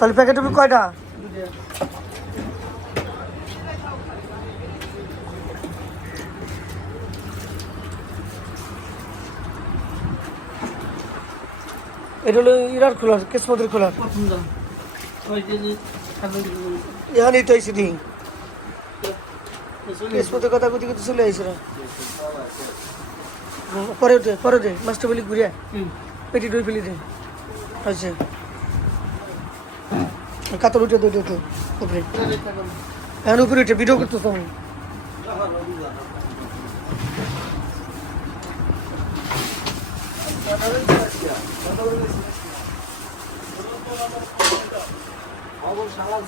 তাহলে প্যাকেট হবে কয়টা? এটা হলো ইরার খোলার কিসমতের খোলার এখানেই তো আইসি দিই কিসমতের কথা কোথায় কোথায় চলে আইসি পরে দে পরে দে মাছটা বলি ঘুরিয়া। পেটি ডই ফেলি দে। আচ্ছা। কাতর উঠে তো উপরে। এখন উপরে উঠে ভিডিও করতেছ আমি সারা